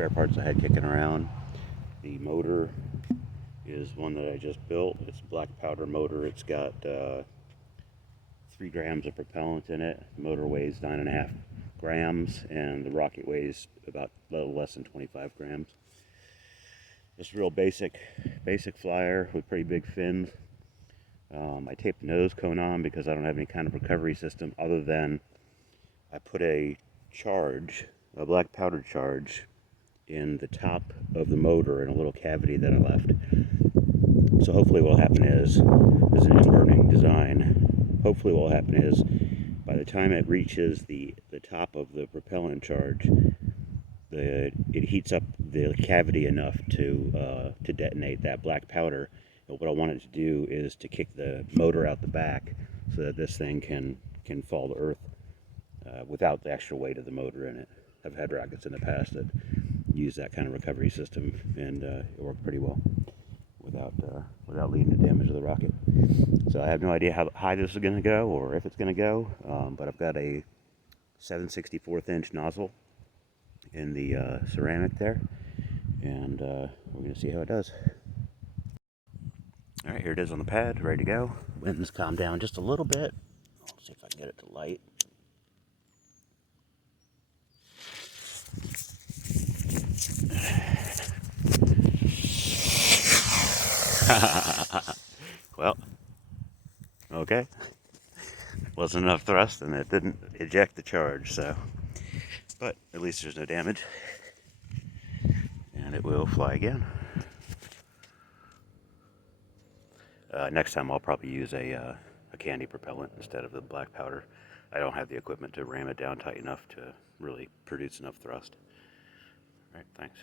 spare parts I had kicking around. The motor is one that I just built. It's a black powder motor. It's got 3 grams of propellant in it. The motor weighs 9.5 grams, and the rocket weighs about a little less than 25 grams. Just a real basic flyer with pretty big fins. I taped the nose cone on because I don't have any kind of recovery system other than I put a black powder charge, in the top of the motor in a little cavity that I left. So hopefully what will happen is, this is an inburning design, hopefully what will happen is, by the time it reaches the top of the propellant charge, it heats up the cavity enough to detonate that black powder. And what I want it to do is to kick the motor out the back so that this thing can fall to earth without the extra weight of the motor in it. I've had rockets in the past that use that kind of recovery system, and it worked pretty well without leading to damage to the rocket. So I have no idea how high this is going to go or if it's going to go, but I've got a 7/64 inch nozzle in the ceramic there, and we're going to see how it does. All right, here it is on the pad, ready to go. Wind's calmed down just a little bit. Let's see if I can get it to light. Well, okay. Wasn't enough thrust, and it didn't eject the charge, so. But at least there's no damage. And it will fly again. Next time I'll probably use a candy propellant instead of the black powder. I don't have the equipment to ram it down tight enough to really produce enough thrust. All right, thanks.